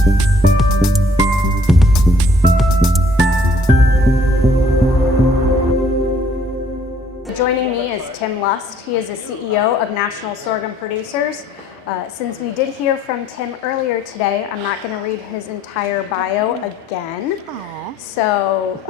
Joining me is Tim Lust. He is the CEO of National Sorghum Producers. Since we did hear from Tim earlier today, I'm not going to read his entire bio again. Aww. So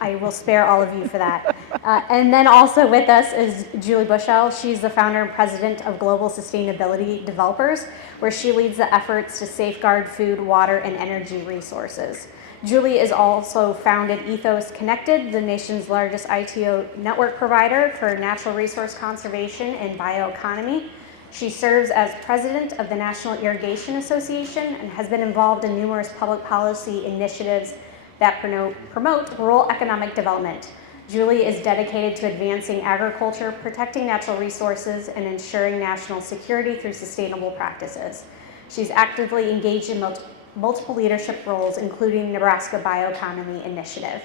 I will spare all of you for that. And then also with us is Julie Bushell. She's the founder and president of Global Sustainability Developers, where she leads the efforts to safeguard food, water, and energy resources. Julie is also founded Ethos Connected, the nation's largest ITO network provider for natural resource conservation and bioeconomy. She serves as president of the National Irrigation Association and has been involved in numerous public policy initiatives that promote rural economic development. Julie is dedicated to advancing agriculture, protecting natural resources, and ensuring national security through sustainable practices. She's actively engaged in multiple leadership roles, including Nebraska Bioeconomy Initiative.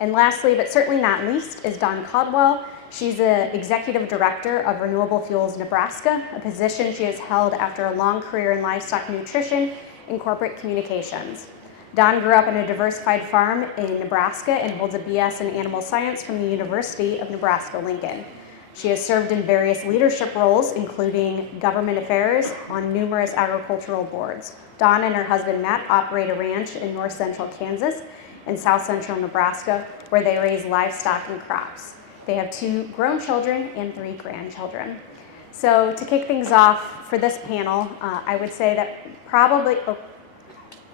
And lastly, but certainly not least, is Dawn Caldwell. She's the executive director of Renewable Fuels Nebraska, a position she has held after a long career in livestock nutrition and corporate communications. Dawn grew up on a diversified farm in Nebraska and holds a BS in animal science from the University of Nebraska-Lincoln. She has served in various leadership roles, including government affairs, on numerous agricultural boards. Dawn and her husband Matt operate a ranch in north central Kansas and south central Nebraska, where they raise livestock and crops. They have 2 grown children and 3 grandchildren. So to kick things off for this panel, I would say that probably,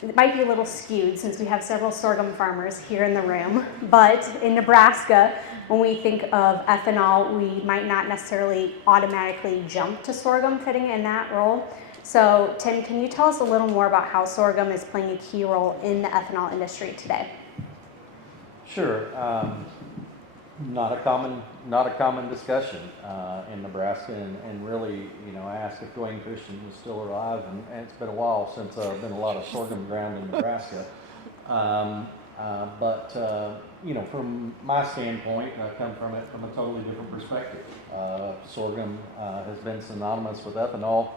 it might be a little skewed since we have several sorghum farmers here in the room, but in Nebraska, when we think of ethanol, we might not necessarily automatically jump to sorghum fitting in that role. So Tim, can you tell us a little more about how sorghum is playing a key role in the ethanol industry today? Sure. Not a common discussion in Nebraska, and really, I asked if Dwayne Christian was still alive, and it's been a while since been a lot of sorghum ground in Nebraska. But from my standpoint, I come from it from a totally different perspective. Sorghum has been synonymous with ethanol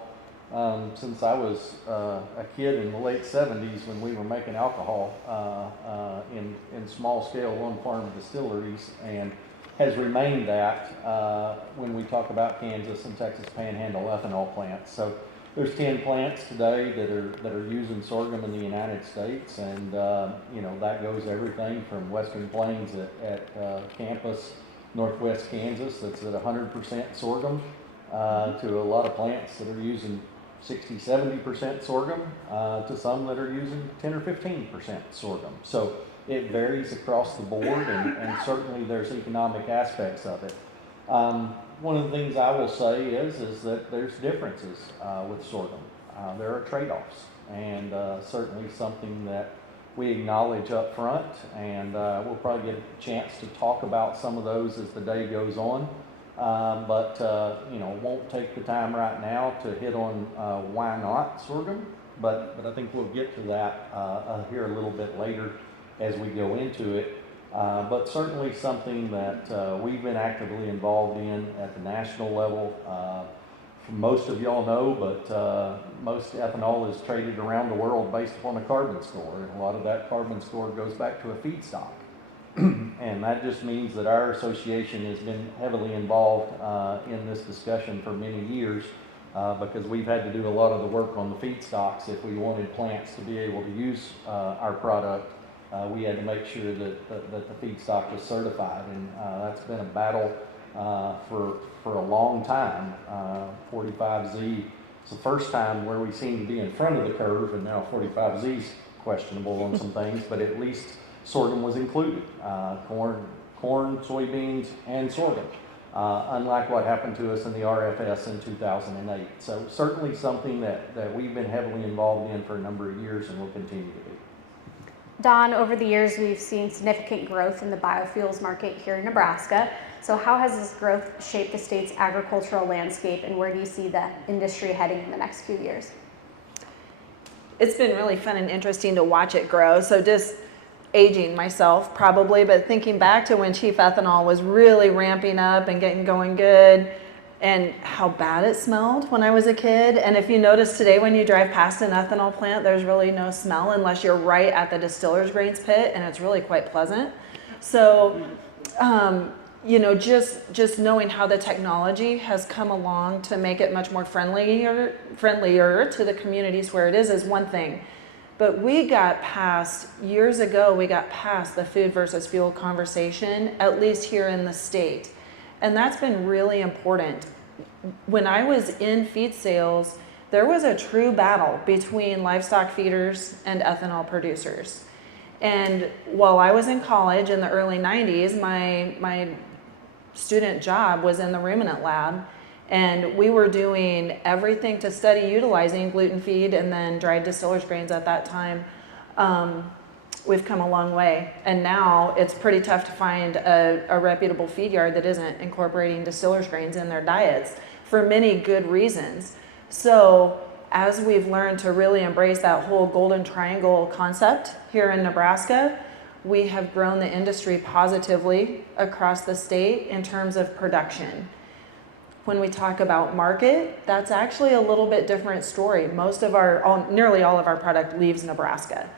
since I was a kid in the late 70s when we were making alcohol in small scale on-farm distilleries, and has remained that when we talk about Kansas and Texas Panhandle ethanol plants. So there's 10 plants today that are using sorghum in the United States, and that goes everything from Western Plains at campus, Northwest Kansas, that's at 100% sorghum, to a lot of plants that are using 60-70% sorghum, to some that are using 10 or 15% sorghum. So it varies across the board, and certainly there's economic aspects of it. One of the things I will say is that there's differences with sorghum. There are trade-offs, and certainly something that we acknowledge up front, and we'll probably get a chance to talk about some of those as the day goes on. But won't take the time right now to hit on why not sorghum, but I think we'll get to that here a little bit later as we go into it. But certainly something that we've been actively involved in at the national level. Most of y'all know, but most ethanol is traded around the world based upon a carbon score, and a lot of that carbon score goes back to a feedstock. And that just means that our association has been heavily involved in this discussion for many years, because we've had to do a lot of the work on the feedstocks. If we wanted plants to be able to use our product, we had to make sure that the feedstock was certified, and that's been a battle for a long time. 45Z, it's the first time where we seem to be in front of the curve, and now 45Z is questionable on some things, but at least sorghum was included, corn, soybeans, and sorghum, unlike what happened to us in the RFS in 2008. So certainly something that we've been heavily involved in for a number of years and will continue to be. Dawn, over the years we've seen significant growth in the biofuels market here in Nebraska. So how has this growth shaped the state's agricultural landscape, and where do you see the industry heading in the next few years? It's been really fun and interesting to watch it grow. So just aging myself probably, but thinking back to when Chief Ethanol was really ramping up and getting going good, and how bad it smelled when I was a kid. And if you notice today when you drive past an ethanol plant, there's really no smell unless you're right at the distiller's grains pit, and it's really quite pleasant. So, you know, just knowing how the technology has come along to make it much more friendlier to the communities where it is one thing. But years ago, we got past the food versus fuel conversation, at least here in the state. And that's been really important. When I was in feed sales, there was a true battle between livestock feeders and ethanol producers. And while I was in college in the early 90s, my student job was in the ruminant lab, and we were doing everything to study utilizing gluten feed and then dried distillers grains at that time. We've come a long way, and now it's pretty tough to find a reputable feed yard that isn't incorporating distillers grains in their diets for many good reasons. So as we've learned to really embrace that whole golden triangle concept here in Nebraska, we have grown the industry positively across the state in terms of production. When we talk about market, that's actually a little bit different story. Nearly all of our product leaves Nebraska.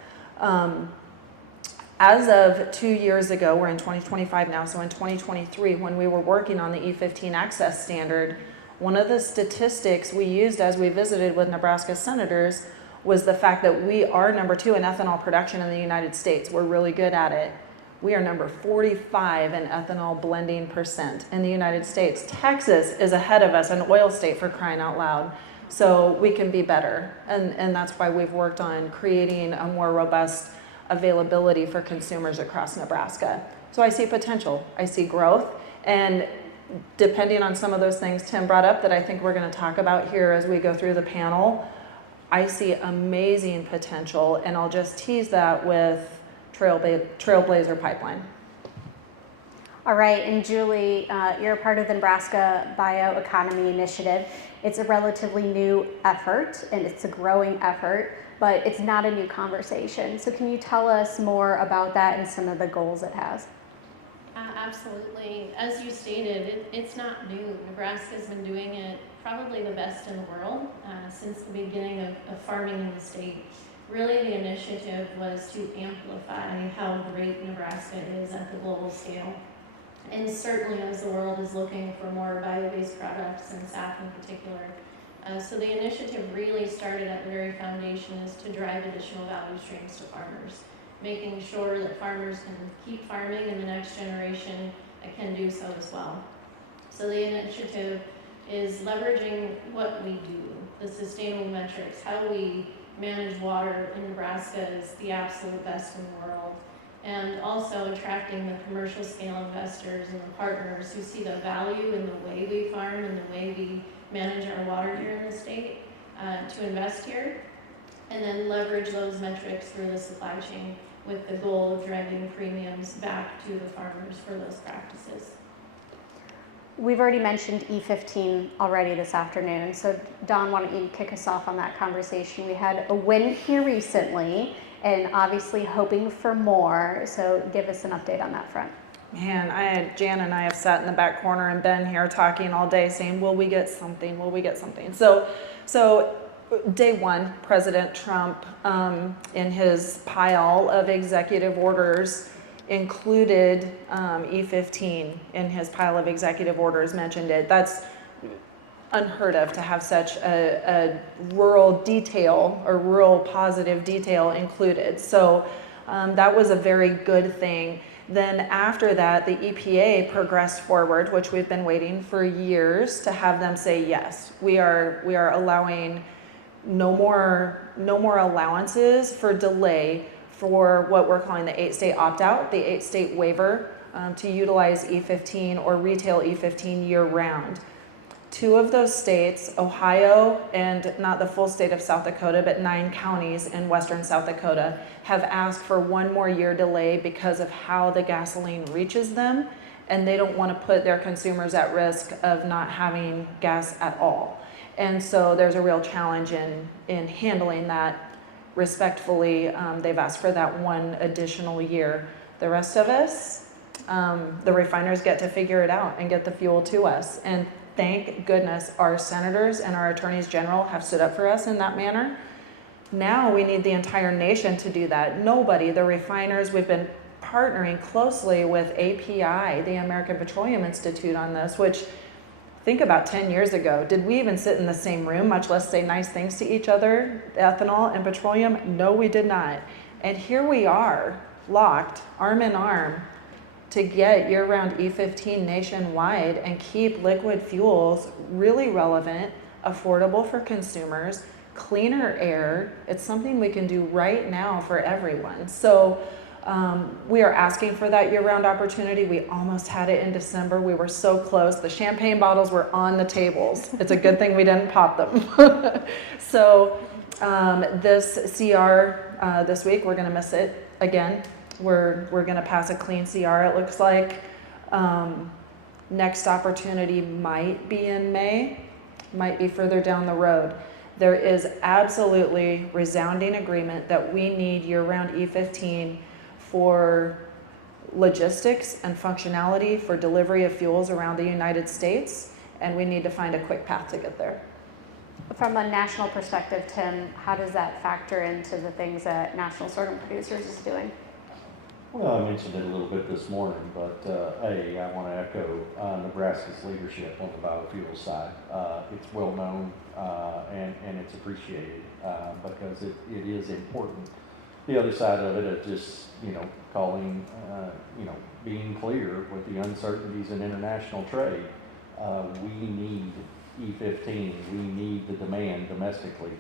As of 2 years ago, we're in 2025 now, so in 2023, when we were working on the E15 access standard, one of the statistics we used as we visited with Nebraska senators was the fact that we are number 2 in ethanol production in the United States. We're really good at it. We are number 45 in ethanol blending percent in the United States. Texas is ahead of us, an oil state for crying out loud. So we can be better. And that's why we've worked on creating a more robust availability for consumers across Nebraska. So I see potential, I see growth, and depending on some of those things Tim brought up that I think we're going to talk about here as we go through the panel, I see amazing potential, and I'll just tease that with Trailblazer Pipeline. All right, and Julie, you're a part of the Nebraska Bioeconomy Initiative. It's a relatively new effort, and it's a growing effort, but it's not a new conversation. So can you tell us more about that and some of the goals it has? Absolutely. As you stated, it's not new. Nebraska's been doing it probably the best in the world since the beginning of farming in the state. Really, the initiative was to amplify how great Nebraska is at the global scale. And certainly as the world is looking for more bio-based products, and SAF in particular. So the initiative really started at the very foundation is to drive additional value streams to farmers, making sure that farmers can keep farming and the next generation can do so as well. So the initiative is leveraging what we do, the sustainable metrics, how we manage water in Nebraska is the absolute best in the world. And also attracting the commercial scale investors and the partners who see the value in the way we farm and the way we manage our water here in the state to invest here, and then leverage those metrics through the supply chain with the goal of driving premiums back to the farmers for those practices. We've already mentioned E15 already this afternoon, so Dawn, why don't you kick us off on that conversation? We had a win here recently, and obviously hoping for more, so give us an update on that front. Man, Jan and I have sat in the back corner and been here talking all day saying, will we get something, will we get something? So day one, President Trump, in his pile of executive orders, included E15 in his pile of executive orders, mentioned it. That's unheard of to have such a rural detail or rural positive detail included. So that was a very good thing. Then after that, the EPA progressed forward, which we've been waiting for years to have them say, yes, we are allowing no more allowances for delay for what we're calling the 8-state opt-out, the 8-state waiver to utilize E15 or retail E15 year-round. 2 of those states, Ohio and not the full state of South Dakota, but 9 counties in western South Dakota, have asked for 1 more year delay because of how the gasoline reaches them, and they don't want to put their consumers at risk of not having gas at all. And so there's a real challenge in handling that respectfully. They've asked for that 1 additional year. The rest of us, the refiners get to figure it out and get the fuel to us. And thank goodness our senators and our attorneys general have stood up for us in that manner. Now we need the entire nation to do that. Nobody, the refiners, we've been partnering closely with API, the American Petroleum Institute, on this, which, think about 10 years ago, did we even sit in the same room, much less say nice things to each other, ethanol and petroleum? No, we did not. And here we are, locked, arm in arm, to get year-round E15 nationwide and keep liquid fuels really relevant, affordable for consumers, cleaner air. It's something we can do right now for everyone. So we are asking for that year-round opportunity. We almost had it in December. We were so close. The champagne bottles were on the tables. It's a good thing we didn't pop them. So this CR this week, we're going to miss it again. We're going to pass a clean CR, it looks like. Next opportunity might be in May, might be further down the road. There is absolutely resounding agreement that we need year-round E15 for logistics and functionality for delivery of fuels around the United States, and we need to find a quick path to get there. From a national perspective, Tim, how does that factor into the things that National Sorghum Producers is doing? Well, I mentioned it a little bit this morning, but I want to echo Nebraska's leadership on the biofuel side. It's well known and it's appreciated because it is important. The other side of it is just, calling, being clear with the uncertainties in international trade. We need E15. We need the demand domestically.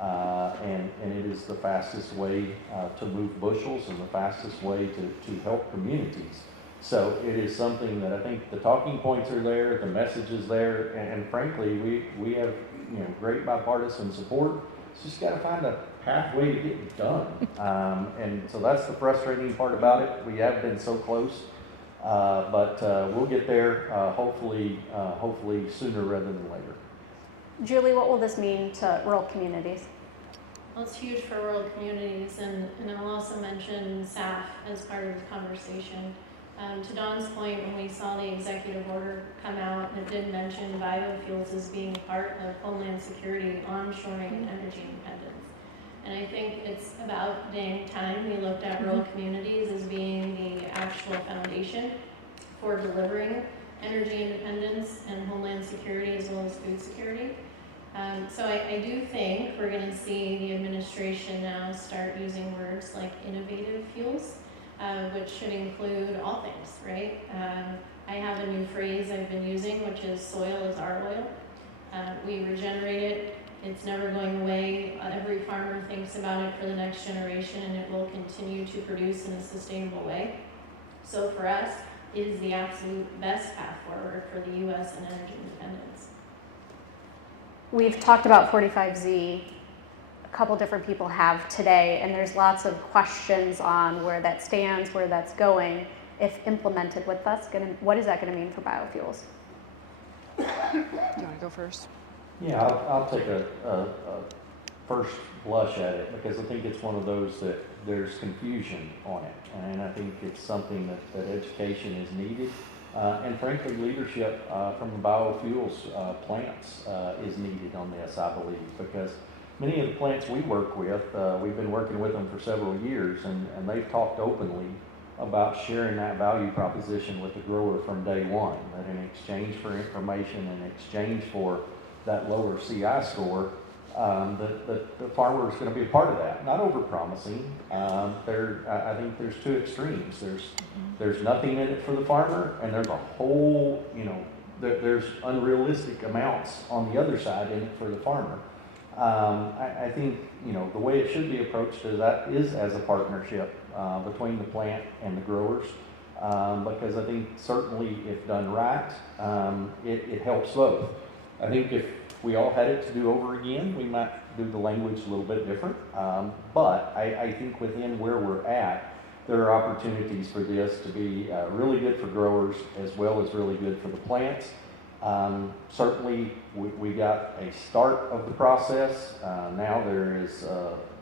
And it is the fastest way to move bushels and the fastest way to help communities. So it is something that I think the talking points are there, the message is there, and frankly, we have great bipartisan support. It's just got to find a pathway to get it done. And so that's the frustrating part about it. We have been so close, but we'll get there hopefully sooner rather than later. Julie, what will this mean to rural communities? Well, it's huge for rural communities, and I'll also mention SAF as part of the conversation. To Dawn's point, when we saw the executive order come out, it did mention biofuels as being part of Homeland Security, onshoring, and energy independence. And I think it's about dang time we looked at rural communities as being the actual foundation for delivering energy independence and Homeland Security as well as food security. So I do think we're going to see the administration now start using words like innovative fuels, which should include all things, right? I have a new phrase I've been using, which is soil is our oil. We regenerate it. It's never going away. Every farmer thinks about it for the next generation, and it will continue to produce in a sustainable way. So for us, it is the absolute best path forward for the U.S. and energy independence. We've talked about 45Z, a couple different people have today, and there's lots of questions on where that stands, where that's going. If implemented, what is that going to mean for biofuels? Do you want to go first? Yeah, I'll take a first blush at it because I think it's one of those that there's confusion on it, and I think it's something that education is needed, and frankly, leadership from the biofuels plants is needed on this, I believe, because many of the plants we work with, we've been working with them for several years, and they've talked openly about sharing that value proposition with the grower from day one, that in exchange for information, in exchange for that lower CI score, the farmer is going to be a part of that. Not over-promising. I think there's two extremes. There's nothing in it for the farmer, and there's a whole, there's unrealistic amounts on the other side in it for the farmer. I think, the way it should be approached is as a partnership between the plant and the growers, because I think certainly if done right, it helps both. I think if we all had it to do over again, we might do the language a little bit different, but I think within where we're at, there are opportunities for this to be really good for growers as well as really good for the plants. Certainly, we got a start of the process. Now there is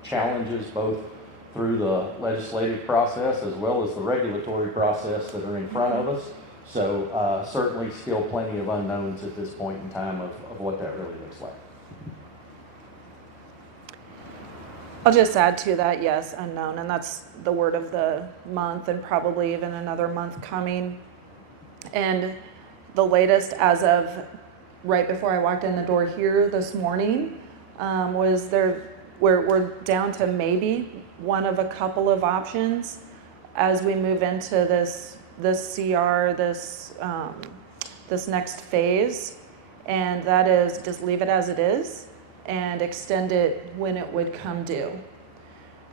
challenges both through the legislative process as well as the regulatory process that are in front of us. So certainly still plenty of unknowns at this point in time of what that really looks like. I'll just add to that, yes, unknown, and that's the word of the month, and probably even another month coming. And the latest, as of right before I walked in the door here this morning, was we're down to maybe one of a couple of options as we move into this CR, this next phase, and that is just leave it as it is and extend it when it would come due.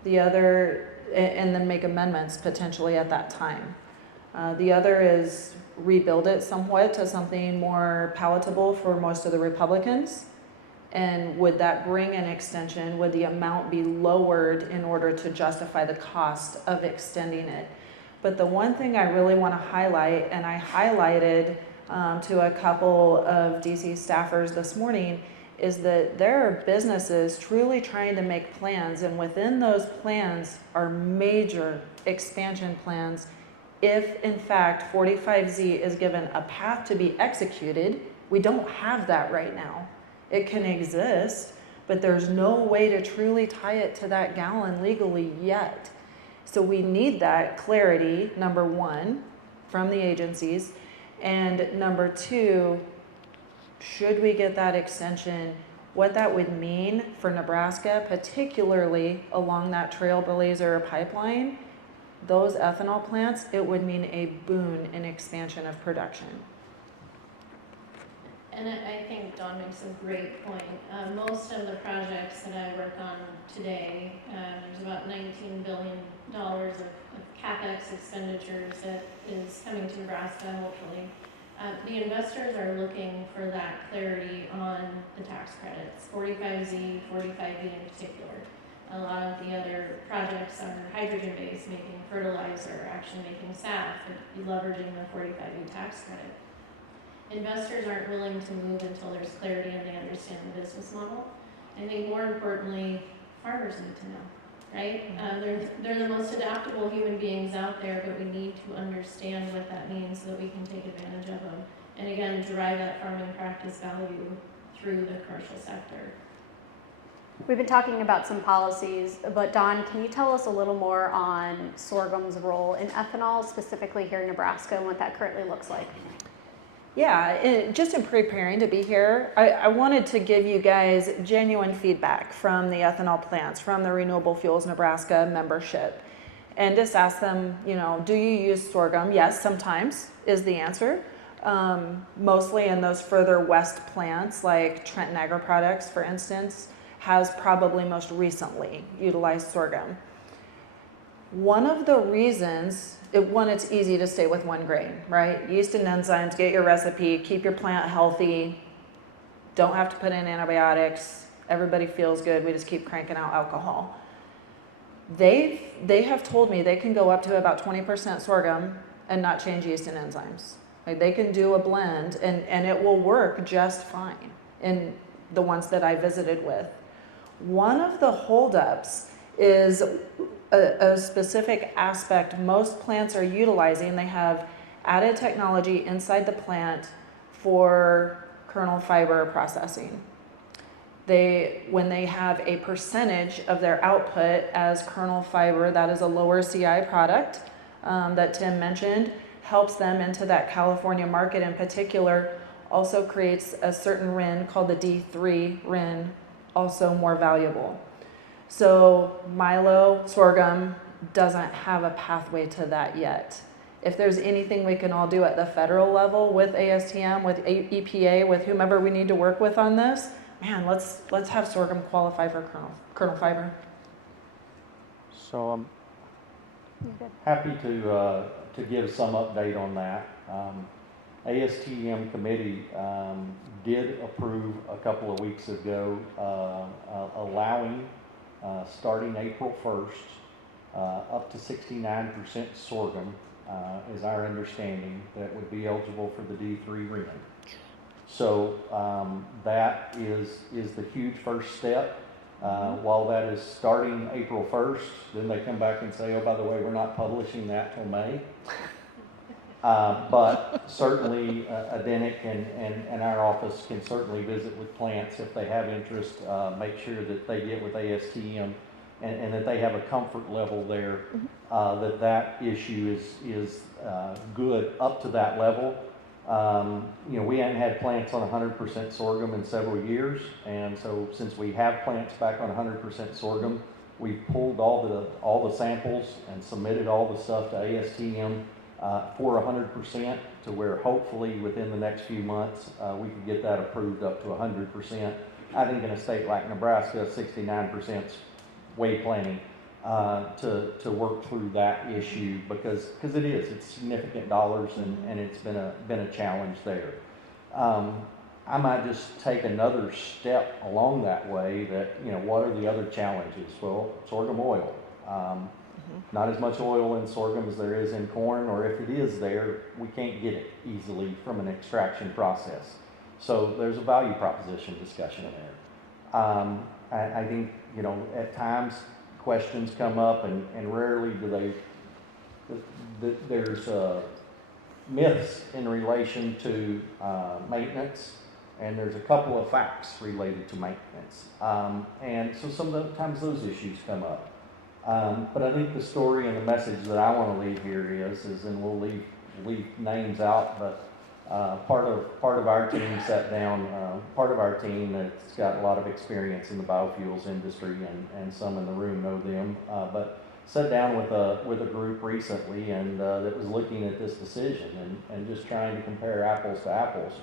The other, and then make amendments potentially at that time. The other is rebuild it somewhat to something more palatable for most of the Republicans. And would that bring an extension? Would the amount be lowered in order to justify the cost of extending it? But the one thing I really want to highlight, and I highlighted to a couple of DC staffers this morning, is that there are businesses truly trying to make plans, and within those plans are major expansion plans. If in fact 45Z is given a path to be executed, we don't have that right now. It can exist, but there's no way to truly tie it to that gallon legally yet. So we need that clarity, number one, from the agencies, and number two, should we get that extension, what that would mean for Nebraska, particularly along that Trailblazer pipeline, those ethanol plants, it would mean a boon in expansion of production. And I think Dawn makes a great point. Most of the projects that I work on today, there's about $19 billion of CapEx expenditures that is coming to Nebraska, hopefully. The investors are looking for that clarity on the tax credits, 45Z, 45B in particular. A lot of the other projects are hydrogen-based, making fertilizer, actually making SAF, and leveraging the 45B tax credit. Investors aren't willing to move until there's clarity and they understand the business model. I think more importantly, farmers need to know, right? They're the most adaptable human beings out there, but we need to understand what that means so that we can take advantage of them. And again, drive that farming practice value through the commercial sector. We've been talking about some policies, but Dawn, can you tell us a little more on sorghum's role in ethanol, specifically here in Nebraska, and what that currently looks like? Yeah, just in preparing to be here, I wanted to give you guys genuine feedback from the ethanol plants, from the Renewable Fuels Nebraska membership, and just ask them, you know, do you use sorghum? Yes, sometimes is the answer. Mostly in those further west plants, like Trenton Agri Products, for instance, has probably most recently utilized sorghum. One of the reasons, it's easy to stay with one grain, right? Yeast and enzymes, get your recipe, keep your plant healthy, don't have to put in antibiotics, everybody feels good, we just keep cranking out alcohol. They have told me they can go up to about 20% sorghum and not change yeast and enzymes. Like they can do a blend and it will work just fine in the ones that I visited with. One of the holdups is a specific aspect most plants are utilizing. They have added technology inside the plant for kernel fiber processing. When they have a percentage of their output as kernel fiber, that is a lower CI product that Tim mentioned, helps them into that California market in particular, also creates a certain RIN called the D3 RIN, also more valuable. So milo, sorghum doesn't have a pathway to that yet. If there's anything we can all do at the federal level with ASTM, with EPA, with whomever we need to work with on this, man, let's have sorghum qualify for kernel fiber. So I'm happy to give some update on that. ASTM committee did approve a couple of weeks ago allowing starting April 1st up to 69% sorghum is our understanding that would be eligible for the D3 RIN. So that is the huge first step. While that is starting April 1st, then they come back and say, oh, by the way, we're not publishing that till May. But certainly, Adenic and our office can certainly visit with plants if they have interest, make sure that they get with ASTM and that they have a comfort level there, that issue is good up to that level. We hadn't had plants on 100% sorghum in several years, and so since we have plants back on 100% sorghum, we've pulled all the samples and submitted all the stuff to ASTM for 100%, to where hopefully within the next few months we could get that approved up to 100%. I think in a state like Nebraska, 69% is way plenty to work through that issue, because it's significant dollars, and it's been a challenge there. I might just take another step along that way, that what are the other challenges? Well, sorghum oil. Not as much oil in sorghum as there is in corn, or if it is there, we can't get it easily from an extraction process. So there's a value proposition discussion there. I think, at times questions come up, and rarely do there's myths in relation to maintenance, and there's a couple of facts related to maintenance. And so sometimes those issues come up. But I think the story and the message that I want to leave here is, and we'll leave names out, but part of our team sat down, part of our team that's got a lot of experience in the biofuels industry, and some in the room know them, but sat down with a group recently, and that was looking at this decision and just trying to compare apples to apples.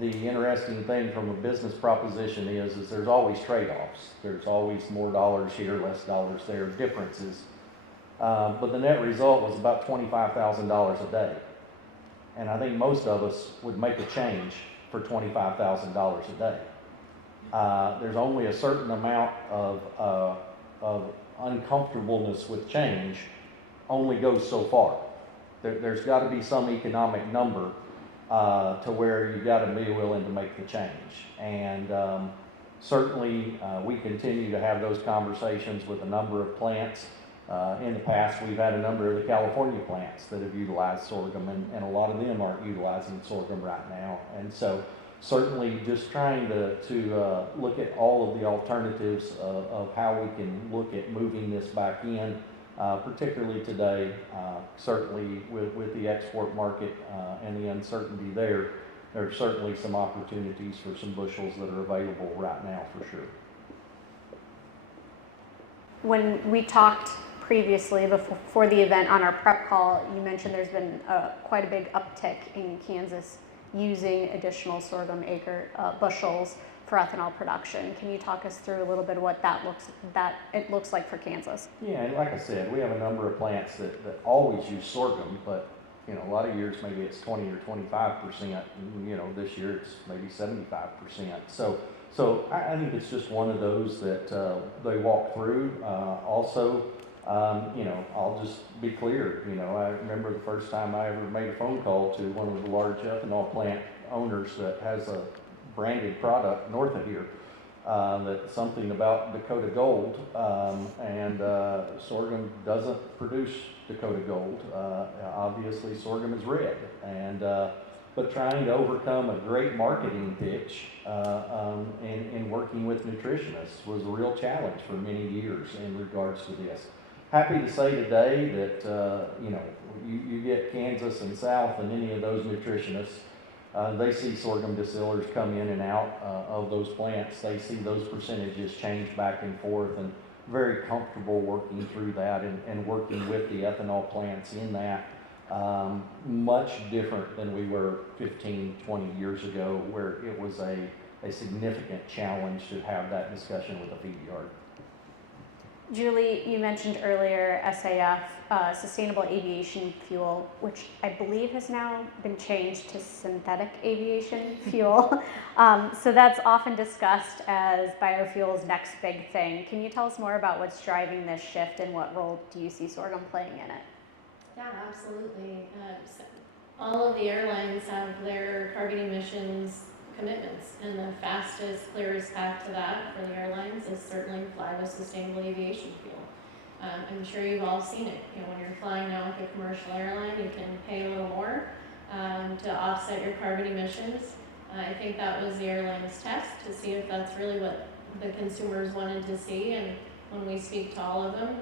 The interesting thing from a business proposition is there's always trade-offs. There's always more dollars here, less dollars there, differences. But the net result was about $25,000 a day. And I think most of us would make a change for $25,000 a day. There's only a certain amount of uncomfortableness with change, only goes so far. There's got to be some economic number to where you got to be willing to make the change. And certainly we continue to have those conversations with a number of plants. In the past, we've had a number of the California plants that have utilized sorghum, and a lot of them aren't utilizing sorghum right now. And so certainly just trying to look at all of the alternatives of how we can look at moving this back in, particularly today, certainly with the export market and the uncertainty there are certainly some opportunities for some bushels that are available right now for sure. When we talked previously before the event on our prep call, you mentioned there's been quite a big uptick in Kansas using additional sorghum bushels for ethanol production. Can you talk us through a little bit of what it looks like for Kansas? Yeah, and like I said, we have a number of plants that always use sorghum, but a lot of years maybe it's 20 or 25%. And, this year it's maybe 75%. So I think it's just one of those that they walk through. Also, I'll just be clear. I remember the first time I ever made a phone call to one of the large ethanol plant owners that has a branded product north of here, that's something about Dakota Gold, and sorghum doesn't produce Dakota Gold. Obviously, sorghum is red, and but trying to overcome a great marketing pitch in working with nutritionists was a real challenge for many years in regards to this. Happy to say today that you get Kansas and South and any of those nutritionists, they see sorghum distillers come in and out of those plants. They see those percentages change back and forth, and very comfortable working through that and working with the ethanol plants in that. Much different than we were 15, 20 years ago, where it was a significant challenge to have that discussion with the feed yard. Julie, you mentioned earlier SAF, Sustainable Aviation Fuel, which I believe has now been changed to Synthetic Aviation Fuel. So that's often discussed as biofuels' next big thing. Can you tell us more about what's driving this shift, and what role do you see sorghum playing in it? Yeah, absolutely. All of the airlines have their carbon emissions commitments, and the fastest, clearest path to that for the airlines is certainly fly with sustainable aviation fuel. I'm sure you've all seen it. You know, when you're flying now with a commercial airline, you can pay a little more to offset your carbon emissions. I think that was the airline's test to see if that's really what the consumers wanted to see. And when we speak to all of them,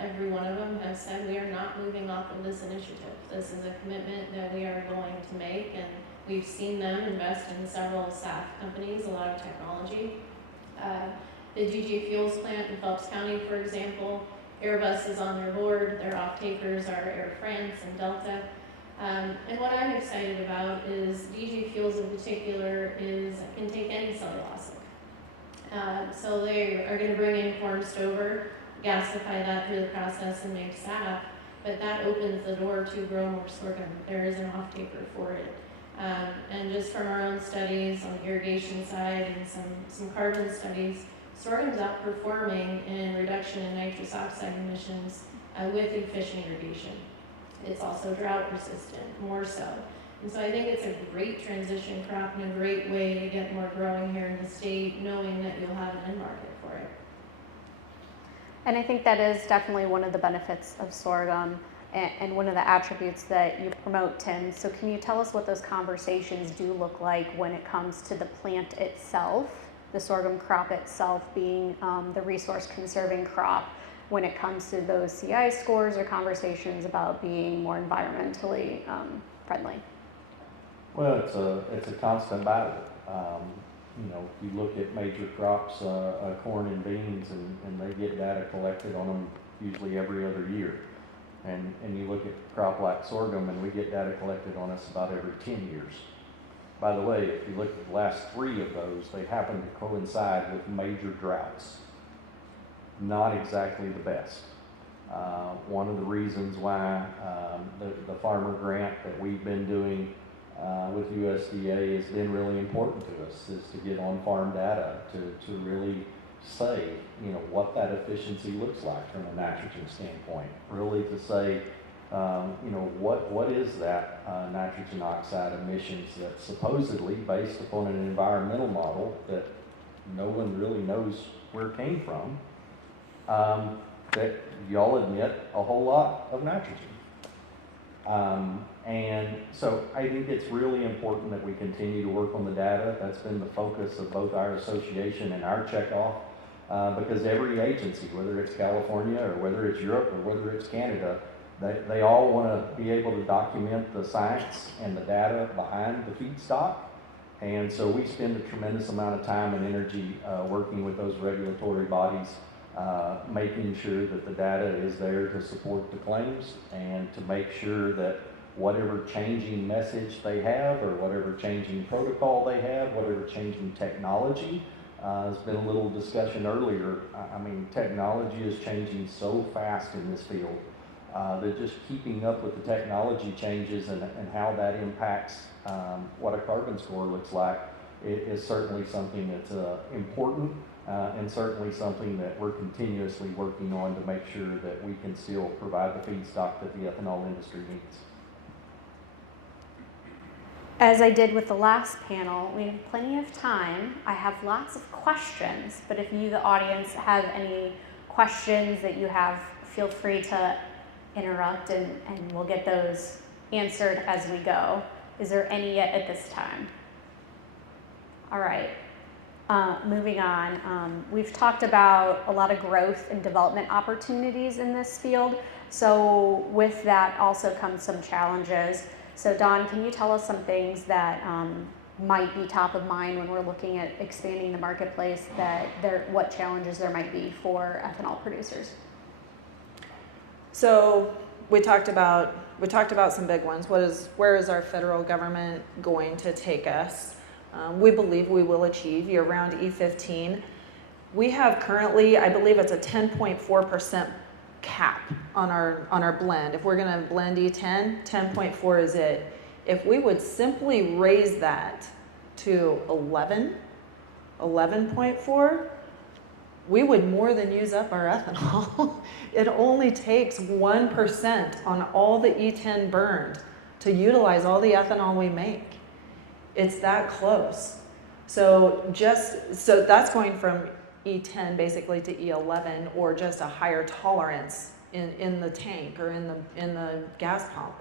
every one of them has said we are not moving off of this initiative. This is a commitment that we are going to make, and we've seen them invest in several SAF companies, a lot of technology. The DG Fuels plant in Phelps County, for example, Airbus is on their board. Their off-takers are Air France and Delta. And what I'm excited about is DG Fuels in particular can take any cellulosic. So they are going to bring in corn stover, gasify that through the process and make SAF, but that opens the door to grow more sorghum. There is an off-taker for it. And just from our own studies on the irrigation side and some carbon studies, sorghum's outperforming in reduction in nitrous oxide emissions with efficient irrigation. It's also drought resistant, more so. And so I think it's a great transition crop and a great way to get more growing here in the state, knowing that you'll have an end market for it. And I think that is definitely one of the benefits of sorghum and one of the attributes that you promote, Tim. So can you tell us what those conversations do look like when it comes to the plant itself, the sorghum crop itself being the resource conserving crop, when it comes to those CI scores or conversations about being more environmentally friendly? Well, it's a constant battle. You know, you look at major crops, corn and beans, and they get data collected on them usually every other year. And you look at a crop like sorghum, and we get data collected on us about every 10 years. By the way, if you look at the last 3 of those, they happen to coincide with major droughts. Not exactly the best. One of the reasons why the farmer grant that we've been doing with USDA has been really important to us is to get on-farm data to really say, you know, what that efficiency looks like from a nitrogen standpoint. Really to say, you know, what is that nitrogen oxide emissions that supposedly, based upon an environmental model that no one really knows where it came from, that y'all admit a whole lot of nitrogen. And so I think it's really important that we continue to work on the data. That's been the focus of both our association and our checkoff, because every agency, whether it's California or whether it's Europe or whether it's Canada, they all want to be able to document the science and the data behind the feedstock. And so we spend a tremendous amount of time and energy working with those regulatory bodies, making sure that the data is there to support the claims and to make sure that whatever changing message they have or whatever changing protocol they have, whatever changing technology, there's been a little discussion earlier. I mean, technology is changing so fast in this field that just keeping up with the technology changes and how that impacts what a carbon score looks like is certainly something that's important. And certainly something that we're continuously working on to make sure that we can still provide the feedstock that the ethanol industry needs. As I did with the last panel, we have plenty of time. I have lots of questions, but if you, the audience, have any questions that you have, feel free to interrupt and we'll get those answered as we go. Is there any yet at this time? All right. Moving on, we've talked about a lot of growth and development opportunities in this field. So with that also comes some challenges. So Dawn, can you tell us some things that might be top of mind when we're looking at expanding the marketplace, what challenges there might be for ethanol producers? So we talked about some big ones. Where is our federal government going to take us? We believe we will achieve year-round E15. We have currently, I believe it's a 10.4% cap on our blend. If we're going to blend E10, 10.4 is it. If we would simply raise that to 11.4, we would more than use up our ethanol. It only takes 1% on all the E10 burned to utilize all the ethanol we make. It's that close. So that's going from E10 basically to E11, or just a higher tolerance in the tank or in the gas pump.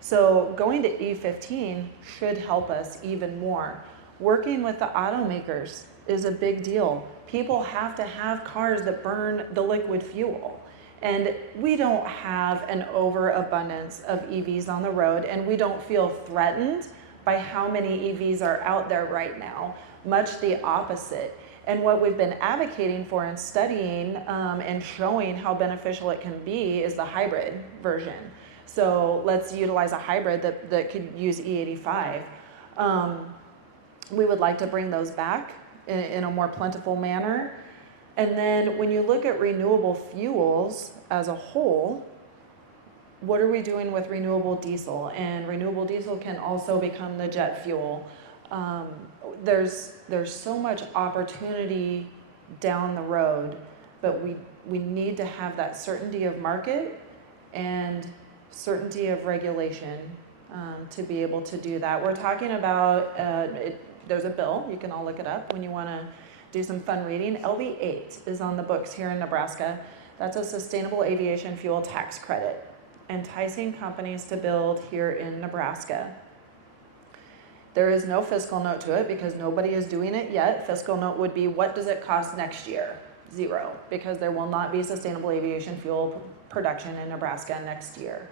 So going to E15 should help us even more. Working with the automakers is a big deal. People have to have cars that burn the liquid fuel. And we don't have an overabundance of EVs on the road, and we don't feel threatened by how many EVs are out there right now. Much the opposite. And what we've been advocating for and studying and showing how beneficial it can be is the hybrid version. So let's utilize a hybrid that could use E85. We would like to bring those back in a more plentiful manner. And then when you look at renewable fuels as a whole, what are we doing with renewable diesel? And renewable diesel can also become the jet fuel. There's so much opportunity down the road, but we need to have that certainty of market and certainty of regulation to be able to do that. We're talking about, there's a bill, you can all look it up when you want to do some fun reading. LB8 is on the books here in Nebraska. That's a sustainable aviation fuel tax credit, enticing companies to build here in Nebraska. There is no fiscal note to it because nobody is doing it yet. Fiscal note would be, what does it cost next year? 0, because there will not be sustainable aviation fuel production in Nebraska next year.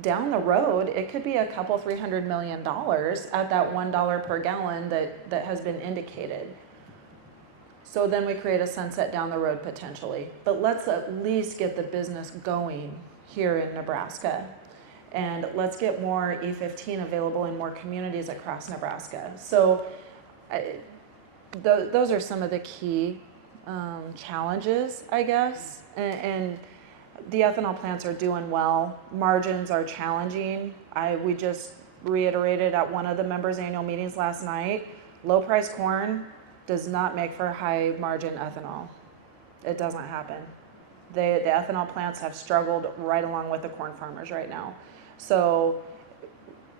Down the road, it could be a couple $300 million at that $1 per gallon that has been indicated. So then we create a sunset down the road potentially. But let's at least get the business going here in Nebraska. And let's get more E15 available in more communities across Nebraska. So those are some of the key challenges, I guess. And the ethanol plants are doing well. Margins are challenging. We just reiterated at one of the members' annual meetings last night, low price corn does not make for high margin ethanol. It doesn't happen. The ethanol plants have struggled right along with the corn farmers right now. So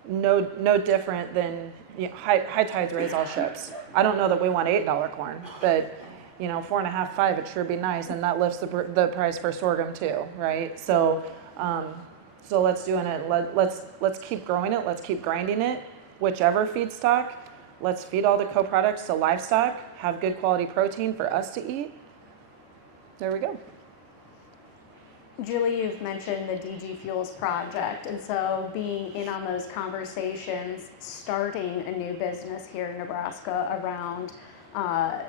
no different than, high tides raise all ships. I don't know that we want $8 corn, but 4.5, 5, it sure be nice, and that lifts the price for sorghum too, right? So let's do it. Let's keep growing it. Let's keep grinding it. Whichever feedstock, let's feed all the co-products to livestock. Have good quality protein for us to eat. There we go. Julie, you've mentioned the DG Fuels project, and so being in on those conversations, starting a new business here in Nebraska around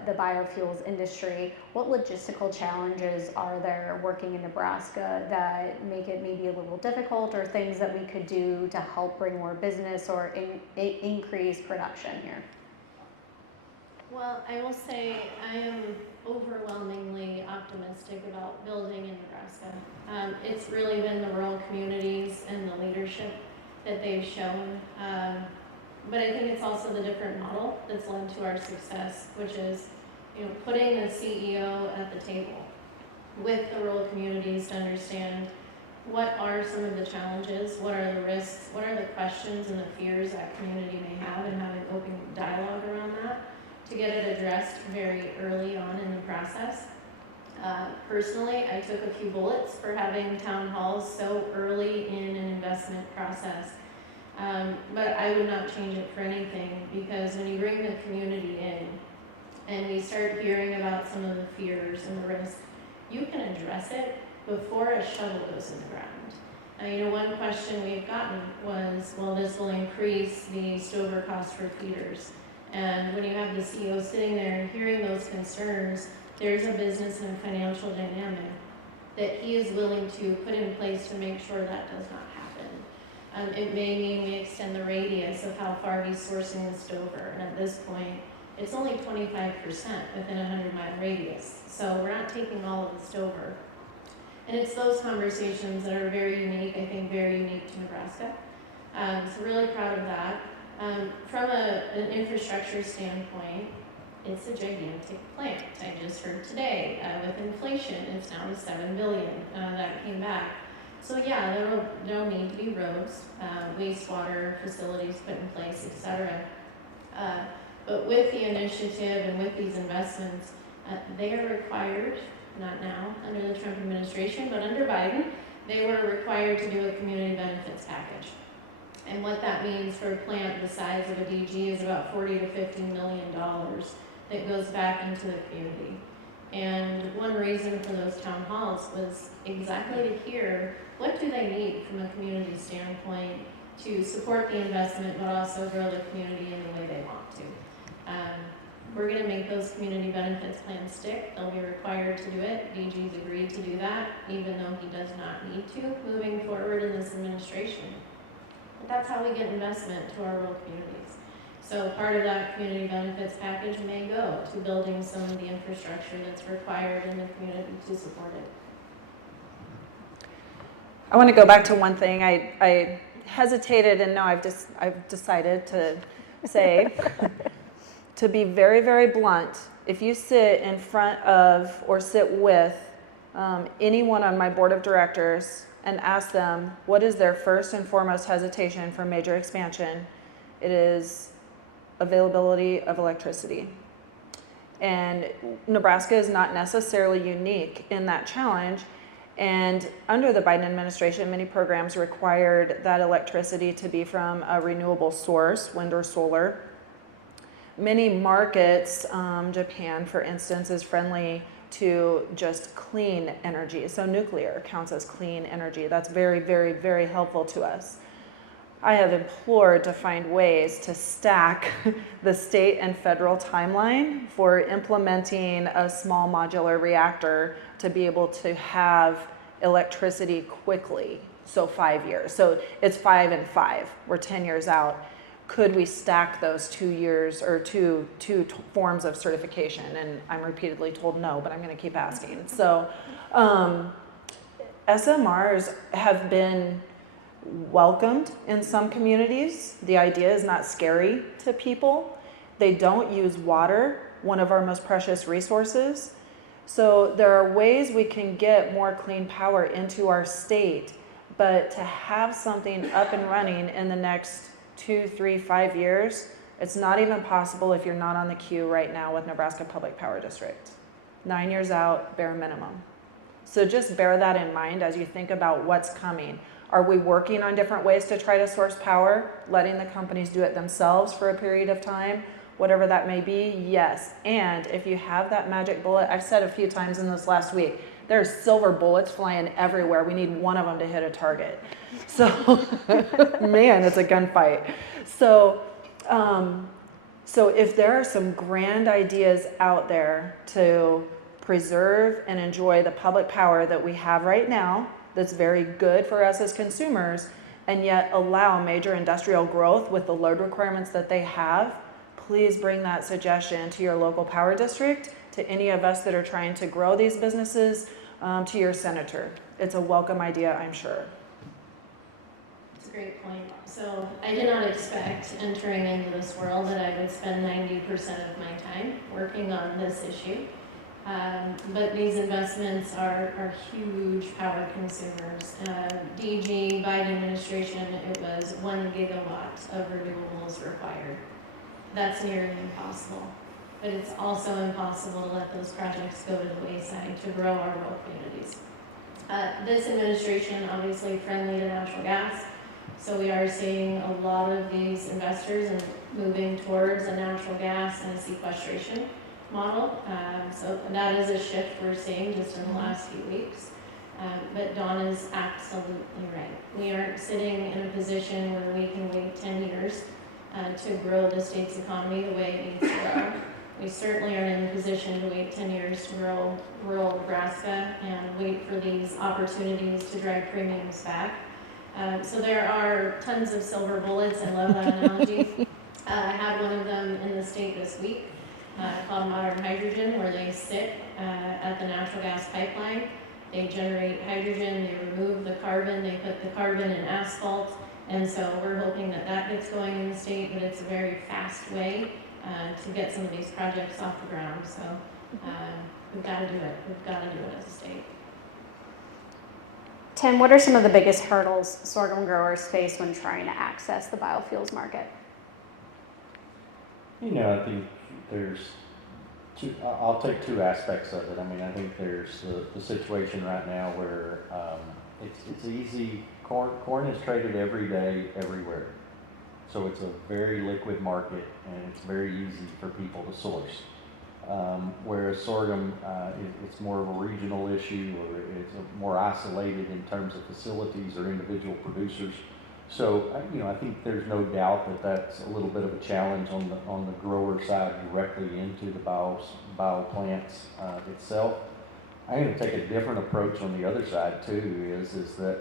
the biofuels industry, what logistical challenges are there working in Nebraska that make it maybe a little difficult, or things that we could do to help bring more business or increase production here? Well, I will say I am overwhelmingly optimistic about building in Nebraska. It's really been the rural communities and the leadership that they've shown. But I think it's also the different model that's led to our success, which is, putting the CEO at the table with the rural communities to understand what are some of the challenges, what are the risks, what are the questions and the fears that community may have, and having open dialogue around that to get it addressed very early on in the process. Personally, I took a few bullets for having town halls so early in an investment process. But I would not change it for anything, because when you bring the community in and we start hearing about some of the fears and the risks, you can address it before a shovel goes in the ground. One question we've gotten was, well, this will increase the stover cost for feeders. And when you have the CEO sitting there and hearing those concerns, there's a business and financial dynamic that he is willing to put in place to make sure that does not happen. It may mean we extend the radius of how far he's sourcing the stover. And at this point, it's only 25% within a 100-mile radius. So we're not taking all of the stover. And it's those conversations that are very unique, I think very unique to Nebraska. So really proud of that. From an infrastructure standpoint, it's a gigantic plant. I just heard today, with inflation, it's now $7 billion that came back. So yeah, there'll need to be roads, wastewater facilities put in place, etc. But with the initiative and with these investments, They are required, not now, under the Trump administration, but under Biden, they were required to do a community benefits package. And what that means for a plant the size of a DG is about $40 to $50 million that goes back into the community. And one reason for those town halls was exactly to hear what do they need from a community standpoint to support the investment, but also grow the community in the way they want to. We're going to make those community benefits plans stick. They'll be required to do it. DG's agreed to do that, even though he does not need to moving forward in this administration. But that's how we get investment to our rural communities. So part of that community benefits package may go to building some of the infrastructure that's required in the community to support it. I want to go back to one thing. I hesitated, and now I've decided to say, to be very, very blunt, if you sit in front of or sit with anyone on my board of directors and ask them what is their first and foremost hesitation for major expansion, it is availability of electricity. And Nebraska is not necessarily unique in that challenge. And under the Biden administration, many programs required that electricity to be from a renewable source, wind or solar. Many markets, Japan, for instance, is friendly to just clean energy. So nuclear counts as clean energy. That's very, very, very helpful to us. I have implored to find ways to stack the state and federal timeline for implementing a small modular reactor to be able to have electricity quickly. So 5 years. So it's 5 and 5. We're 10 years out. Could we stack those 2 years or two forms of certification? And I'm repeatedly told no, but I'm going to keep asking. So SMRs have been welcomed in some communities. The idea is not scary to people. They don't use water, one of our most precious resources. So there are ways we can get more clean power into our state, but to have something up and running in the next 2, 3, 5 years, it's not even possible if you're not on the queue right now with Nebraska Public Power District. 9 years out, bare minimum. So just bear that in mind as you think about what's coming. Are we working on different ways to try to source power, letting the companies do it themselves for a period of time, whatever that may be? Yes. And if you have that magic bullet, I've said a few times in this last week, there's silver bullets flying everywhere. We need one of them to hit a target. So, man, it's a gunfight. So if there are some grand ideas out there to preserve and enjoy the public power that we have right now, that's very good for us as consumers, and yet allow major industrial growth with the load requirements that they have, please bring that suggestion to your local power district, to any of us that are trying to grow these businesses, to your senator. It's a welcome idea, I'm sure. It's a great point. So I did not expect entering into this world that I would spend 90% of my time working on this issue. But these investments are huge power consumers. DG, Biden administration, it was 1 gigawatt of renewables required. That's nearly impossible. But it's also impossible to let those projects go to the wayside to grow our rural communities. This administration obviously friendly to natural gas, so we are seeing a lot of these investors and moving towards a natural gas and a sequestration model. So that is a shift we're seeing just in the last few weeks. But Dawn is absolutely right. We aren't sitting in a position where we can wait 10 years to grow the state's economy the way it needs to grow. We certainly aren't in a position to wait 10 years to grow rural Nebraska and wait for these opportunities to drive premiums back. So there are tons of silver bullets. I love that analogy. I had one of them in the state this week. Called modern hydrogen, where they sit at the natural gas pipeline. They generate hydrogen, they remove the carbon, they put the carbon in asphalt, and so we're hoping that that gets going in the state, but it's a very fast way to get some of these projects off the ground. So we've got to do it. We've got to do it as a state. Tim, what are some of the biggest hurdles sorghum growers face when trying to access the biofuels market? I think there's I'll take two aspects of it. I mean, I think there's the situation right now where it's easy. Corn is traded every day, everywhere. So it's a very liquid market, and it's very easy for people to source. Whereas sorghum, it's more of a regional issue, or it's more isolated in terms of facilities or individual producers. So, I think there's no doubt that that's a little bit of a challenge on the grower side directly into the bio plants itself. I'm going to take a different approach on the other side too. Is that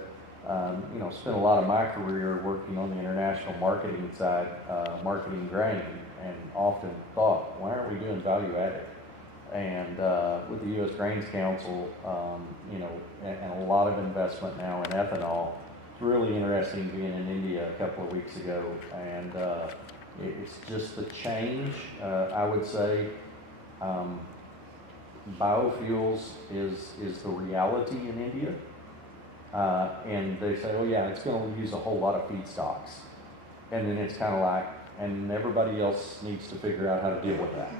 spent a lot of my career working on the international marketing side, marketing grain, and often thought, why aren't we doing value added? And with the U.S. Grains Council, and a lot of investment now in ethanol. It's really interesting being in India a couple of weeks ago, and it's just the change. I would say biofuels is the reality in India, and they say, oh yeah, it's going to use a whole lot of feedstocks, and then it's kind of like, and everybody else needs to figure out how to deal with that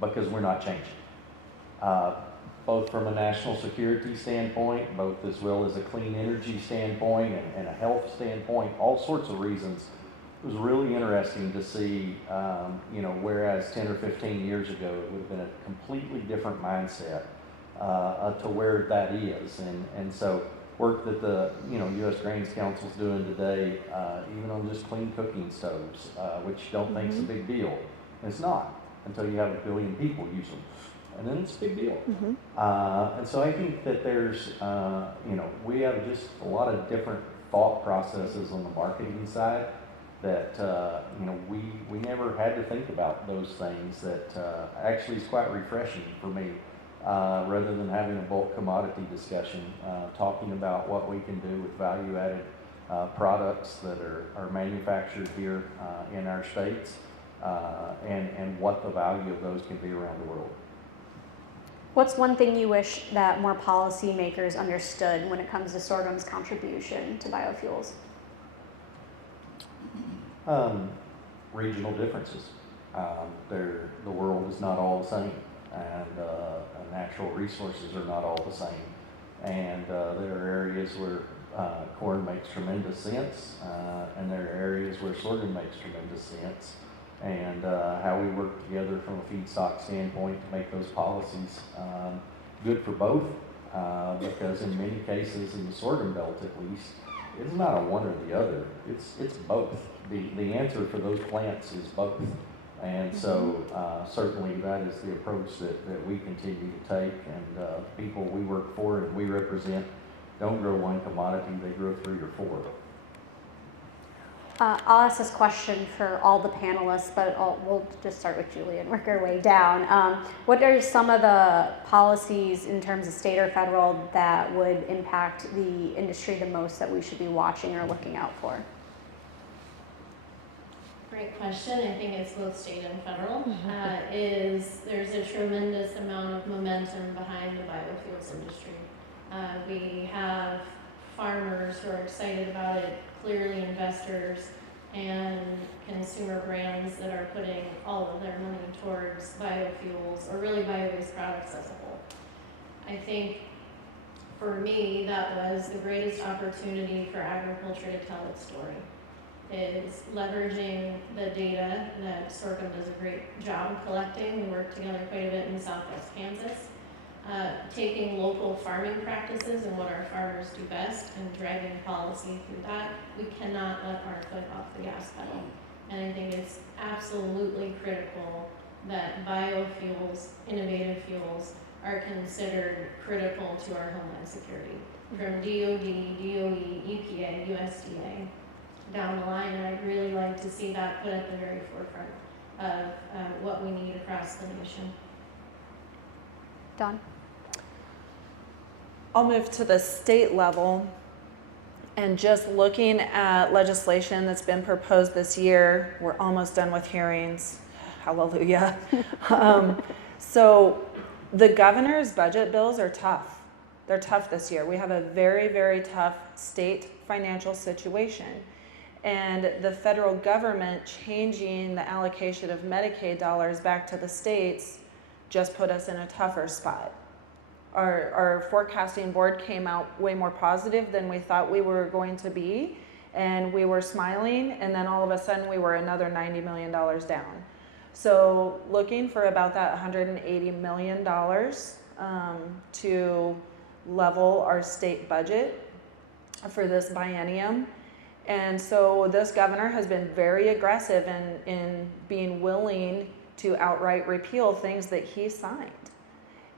because we're not changing. Both from a national security standpoint, both as well as a clean energy standpoint and a health standpoint, all sorts of reasons. It was really interesting to see, whereas 10 or 15 years ago, it would have been a completely different mindset to where that is. And so work that the, U.S. Grains Council is doing today, even on just clean cooking stoves, which you don't think is a big deal. And it's not until you have 1 billion people use them. And then it's a big deal. And so I think that there's, we have just a lot of different thought processes on the marketing side that, we never had to think about those things that actually is quite refreshing for me, rather than having a bulk commodity discussion, talking about what we can do with value-added products that are manufactured here in our states, and what the value of those can be around the world. What's one thing you wish that more policymakers understood when it comes to sorghum's contribution to biofuels? Regional differences. The world is not all the same, and natural resources are not all the same. And there are areas where corn makes tremendous sense, and there are areas where sorghum makes tremendous sense. And how we work together from a feedstock standpoint to make those policies good for both, because in many cases, in the sorghum belt at least, it's not a one or the other. It's both. The answer for those plants is both. And so certainly that is the approach that we continue to take, and people we work for and we represent don't grow one commodity, they grow 3 or 4. I'll ask this question for all the panelists, but we'll just start with Julie and work our way down. What are some of the policies in terms of state or federal that would impact the industry the most that we should be watching or looking out for? Great question. I think it's both state and federal. There's a tremendous amount of momentum behind the biofuels industry. We have farmers who are excited about it, clearly investors and consumer brands that are putting all of their money towards biofuels, or really bio-based products as a whole. I think for me, that was the greatest opportunity for agriculture to tell its story. Is leveraging the data that sorghum does a great job collecting. We work together quite a bit in southwest Kansas. Taking local farming practices and what our farmers do best and driving policy through that. We cannot let our foot off the gas pedal. And I think it's absolutely critical that biofuels, innovative fuels, are considered critical to our homeland security. From DOD, DOE, EPA, USDA, down the line, and I'd really like to see that put at the very forefront of what we need across the nation. Dawn? I'll move to the state level, and just looking at legislation that's been proposed this year, we're almost done with hearings. Hallelujah. So the governor's budget bills are tough. They're tough this year. We have a very, very tough state financial situation. And the federal government changing the allocation of Medicaid dollars back to the states just put us in a tougher spot. Our forecasting board came out way more positive than we thought we were going to be, and we were smiling, and then all of a sudden we were another $90 million down. So looking for about that $180 million to level our state budget for this biennium. And so this governor has been very aggressive in being willing to outright repeal things that he signed.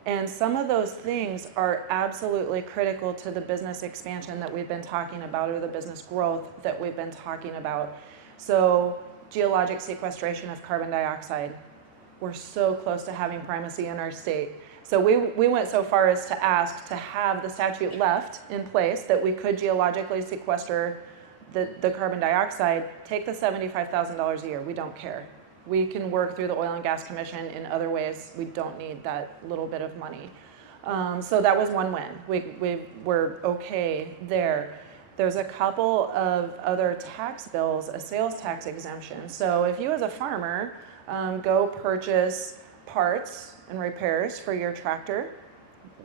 And some of those things are absolutely critical to the business expansion that we've been talking about, or the business growth that we've been talking about. So geologic sequestration of carbon dioxide. We're so close to having primacy in our state. So we went so far as to ask to have the statute left in place that we could geologically sequester the carbon dioxide, take the $75,000 a year. We don't care. We can work through the Oil and Gas Commission in other ways. We don't need that little bit of money. So that was one win. We were okay there. There's a couple of other tax bills, a sales tax exemption. So if you as a farmer go purchase parts and repairs for your tractor,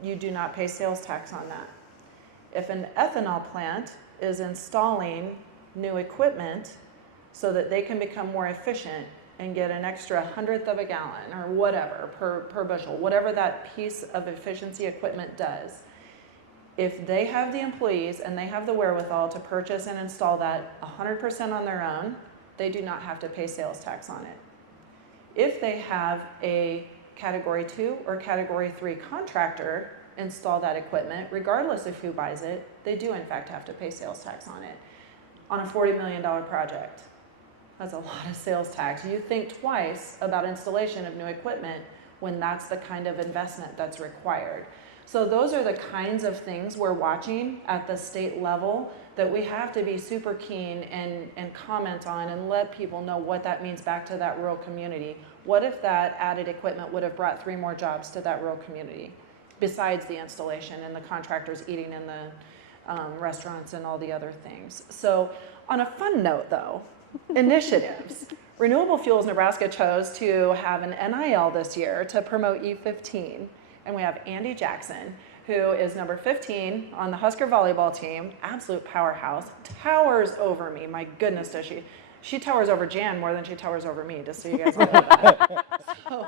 you do not pay sales tax on that. If an ethanol plant is installing new equipment so that they can become more efficient and get an extra 100th of a gallon or whatever per bushel, whatever that piece of efficiency equipment does, if they have the employees and they have the wherewithal to purchase and install that 100% on their own, they do not have to pay sales tax on it. If they have a Category 2 or Category 3 contractor install that equipment, regardless of who buys it, they do in fact have to pay sales tax on it. On a $40 million project, that's a lot of sales tax. You think twice about installation of new equipment when that's the kind of investment that's required. So those are the kinds of things we're watching at the state level that we have to be super keen and comment on and let people know what that means back to that rural community. What if that added equipment would have brought 3 more jobs to that rural community besides the installation and the contractors eating in the restaurants and all the other things? So on a fun note though, initiatives. Renewable Fuels Nebraska chose to have an NIL this year to promote E15. And we have Andy Jackson, who is number 15 on the Husker volleyball team, absolute powerhouse, towers over me. My goodness, does she? She towers over Jan more than she towers over me, just so you guys know that. So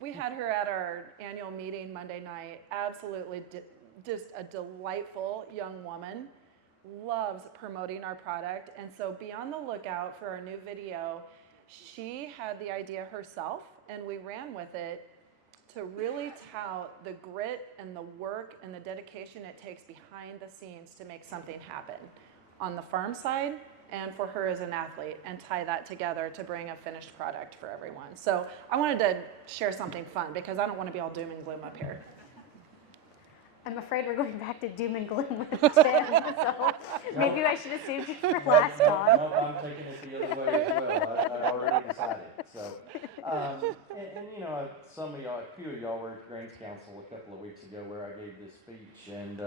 we had her at our annual meeting Monday night. Absolutely just a delightful young woman. Loves promoting our product. And so be on the lookout for our new video. She had the idea herself, and we ran with it to really tout the grit and the work and the dedication it takes behind the scenes to make something happen on the farm side and for her as an athlete, and tie that together to bring a finished product for everyone. So I wanted to share something fun because I don't want to be all doom and gloom up here. I'm afraid we're going back to doom and gloom with Tim, so maybe I should have saved you for last, Dawn. Nope, I'm taking it the other way as well. I've already decided. So, and you know, some of y'all, a few of y'all were at Grants Council a couple of weeks ago where I gave this speech, and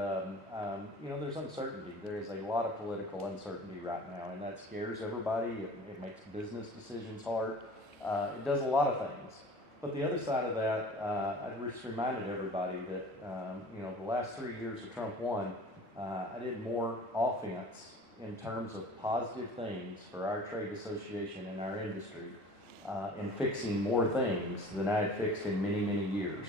you know, there's uncertainty. There is a lot of political uncertainty right now, and that scares everybody. It makes business decisions hard. It does a lot of things. But the other side of that, I just reminded everybody that, you know, the last 3 years of Trump won, I did more offense in terms of positive things for our trade association and our industry, in fixing more things than I had fixed in many, many years.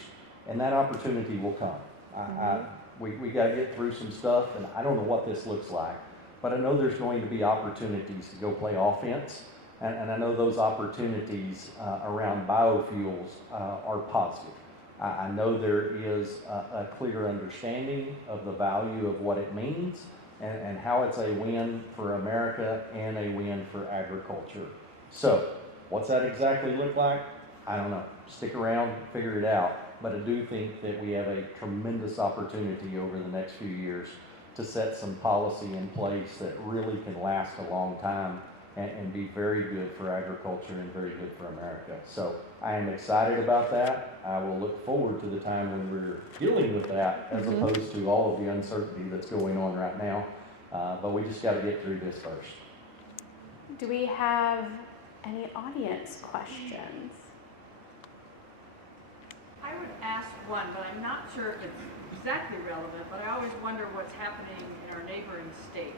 And that opportunity will come. We got to get through some stuff, and I don't know what this looks like, but I know there's going to be opportunities to go play offense. And I know those opportunities around biofuels are positive. I know there is a clear understanding of the value of what it means and how it's a win for America and a win for agriculture. So, what's that exactly look like? I don't know. Stick around, figure it out. But I do think that we have a tremendous opportunity over the next few years to set some policy in place that really can last a long time and be very good for agriculture and very good for America. So I am excited about that. I will look forward to the time when we're dealing with that as opposed to all of the uncertainty that's going on right now. But we just got to get through this first. Do we have any audience questions? I would ask one, but I'm not sure if it's exactly relevant, but I always wonder what's happening in our neighboring states.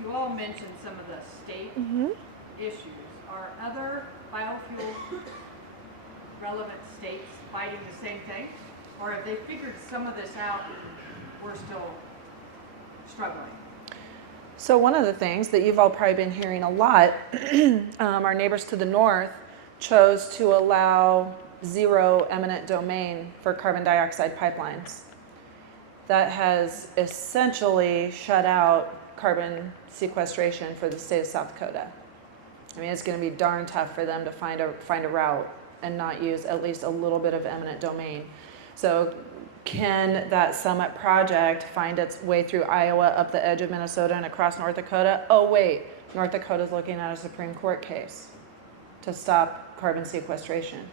You all mentioned some of the state issues. Are other biofuel relevant states fighting the same thing? Or have they figured some of this out and we're still struggling? So one of the things that you've all probably been hearing a lot, our neighbors to the north chose to allow zero eminent domain for carbon dioxide pipelines. That has essentially shut out carbon sequestration for the state of South Dakota. I mean, it's going to be darn tough for them to find a route and not use at least a little bit of eminent domain. So can that Summit project find its way through Iowa, up the edge of Minnesota, and across North Dakota? Oh wait, North Dakota's looking at a Supreme Court case to stop carbon sequestration.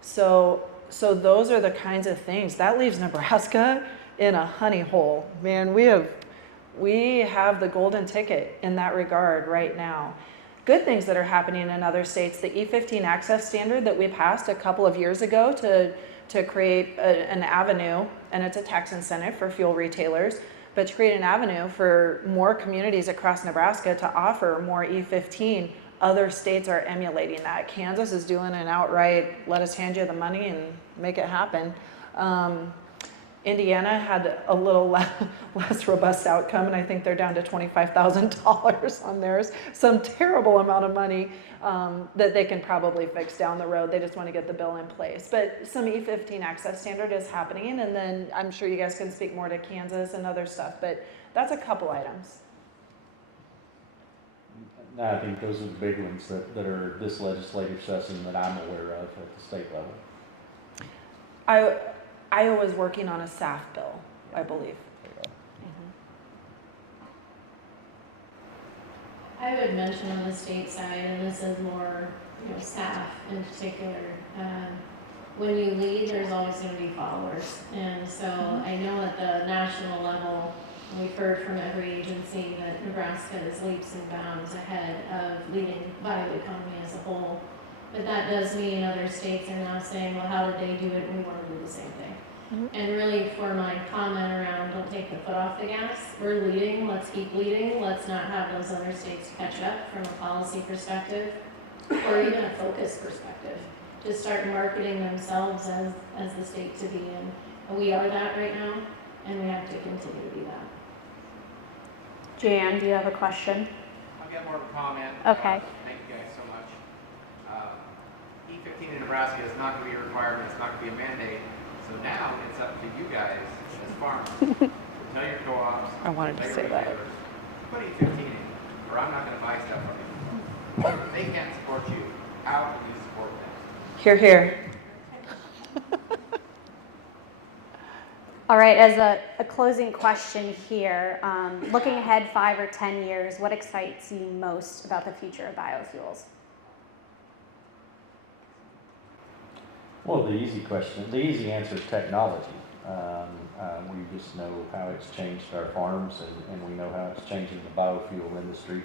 So those are the kinds of things. That leaves Nebraska in a honey hole. Man, we have the golden ticket in that regard right now. Good things that are happening in other states, the E15 access standard that we passed a couple of years ago to create an avenue, and it's a tax incentive for fuel retailers, but to create an avenue for more communities across Nebraska to offer more E15. Other states are emulating that. Kansas is doing an outright, let us hand you the money and make it happen. Indiana had a little less robust outcome, and I think they're down to $25,000 on theirs. Some terrible amount of money that they can probably fix down the road. They just want to get the bill in place. But some E15 access standard is happening, and then I'm sure you guys can speak more to Kansas and other stuff, but that's a couple items. No, I think those are the big ones that are this legislative session that I'm aware of at the state level. Iowa's working on a SAF bill, I believe. I would mention on the state side, and this is more, staff in particular, when you lead, there's always going to be followers. And so I know at the national level, we've heard from every agency that Nebraska is leaps and bounds ahead of leading bioeconomy as a whole. But that does mean other states are now saying, well, how did they do it? We want to do the same thing. And really, for my comment around don't take the foot off the gas, we're leading, let's keep leading. Let's not have those other states catch up from a policy perspective or even a focus perspective. Just start marketing themselves as the state to be in. And we are that right now, and we have to continue to be that. Jan, do you have a question? I've got more of a comment. Okay. Thank you guys so much. E15 in Nebraska is not going to be a requirement. It's not going to be a mandate. So now it's up to you guys as farmers. Tell your co-ops. I wanted to tell say your that. retailers, put E15 in, or I'm not going to buy stuff from you. If they can't support you, how can you support them? Hear, hear. All right, as a closing question here, looking ahead 5 or 10 years, what excites you most about the future of biofuels? Well, the easy answer is technology. We just know how it's changed our farms, and we know how it's changing the biofuel industry.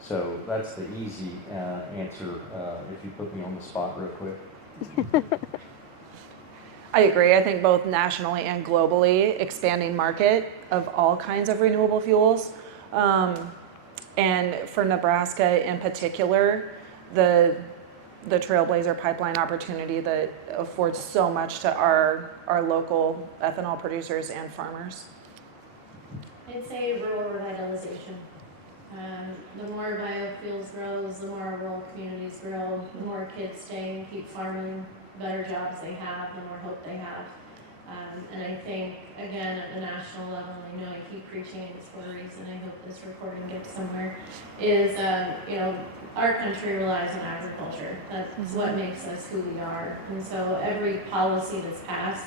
So that's the easy answer if you put me on the spot real quick. I agree. I think both nationally and globally, expanding market of all kinds of renewable fuels. And for Nebraska in particular, the Trailblazer pipeline opportunity that affords so much to our local ethanol producers and farmers. I'd say rural revitalization. The more biofuels grows, the more rural communities grow, the more kids stay and keep farming, the better jobs they have, the more hope they have. And I think, again, at the national level, I know I keep preaching it for a reason, I hope this recording gets somewhere, is, our country relies on agriculture. That's what makes us who we are. And so every policy that's passed,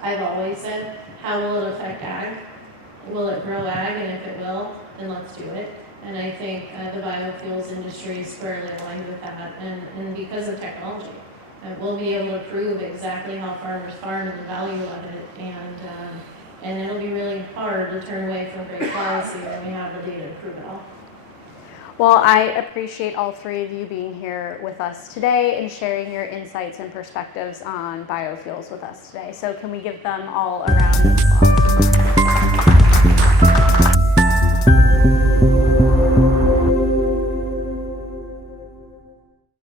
I've always said, how will it affect ag? Will it grow ag? And if it will, then let's do it. And I think the biofuels industry is squarely aligned with that. And because of technology, we'll be able to prove exactly how farmers farm and the value of it. And it'll be really hard to turn away from great policy when we have the data to prove it all. Well, I appreciate all three of you being here with us today and sharing your insights and perspectives on biofuels with us today. So can we give them all a round of applause?